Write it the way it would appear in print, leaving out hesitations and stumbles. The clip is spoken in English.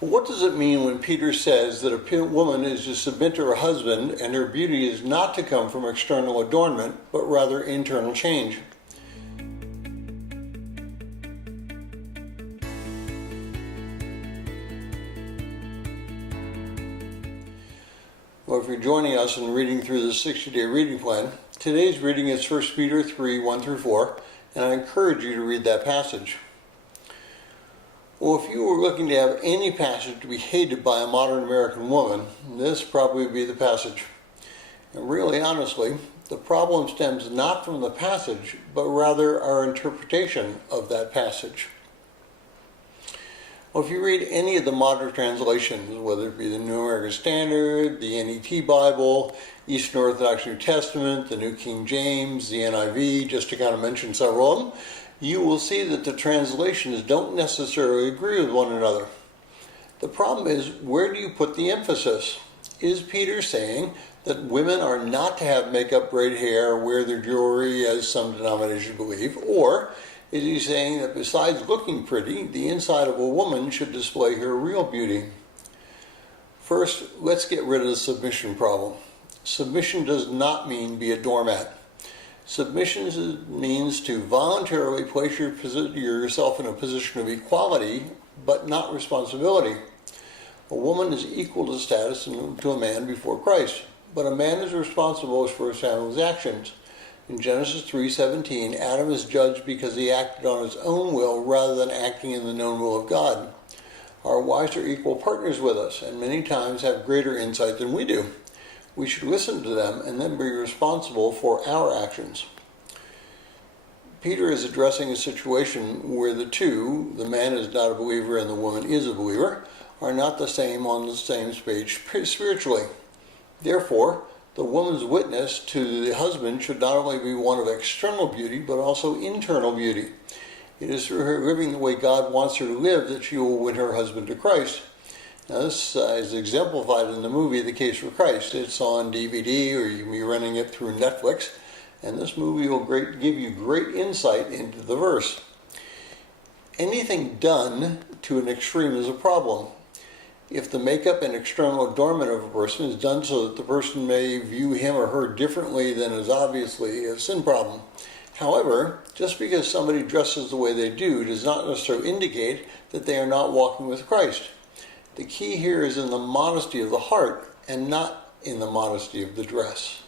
What does it mean when Peter says that a woman is to submit to her husband and her beauty is not to come from external adornment, but rather internal change? Well, if you're joining us and reading through the 60-day reading plan, today's reading is 1 Peter 3, 1 through 4, and I encourage you to read that passage. Well, if you were looking to have any passage to be hated by a modern American woman, this probably would be the passage. And really, honestly, the problem stems not from the passage, but rather our interpretation of that passage. Well, if you read any of the modern translations, whether it be the New American Standard, the NET Bible, Eastern Orthodox New Testament, the New King James, the NIV, just to kind of mention several of them, you will see that the translations don't necessarily agree with one another. The problem is, where do you put the emphasis? Is Peter saying that women are not to have makeup, braid hair, wear their jewelry, as some denominations believe, or is he saying that besides looking pretty, the inside of a woman should display her real beauty? First, let's get rid of the submission problem. Submission does not mean be a doormat. Submission means to voluntarily place yourself in a position of equality, but not responsibility. A woman is equal to status to a man before Christ, but a man is responsible for his family's actions. In Genesis 3:17, Adam is judged because he acted on his own will rather than acting in the known will of God. Our wives are equal partners with us, and many times have greater insight than we do. We should listen to them and then be responsible for our actions. Peter is addressing a situation where the two, the man is not a believer and the woman is a believer, are not the same on the same page spiritually. Therefore, the woman's witness to the husband should not only be one of external beauty, but also internal beauty. It is through her living the way God wants her to live that she will win her husband to Christ. Now, this is exemplified in the movie The Case for Christ. It's on DVD, or you can be renting it through Netflix, and this movie will give you great insight into the verse. Anything done to an extreme is a problem. If the makeup and external adornment of a person is done so that the person may view him or her differently, then is obviously a sin problem. However, just because somebody dresses the way they do does not necessarily indicate that they are not walking with Christ. The key here is in the modesty of the heart and not in the modesty of the dress.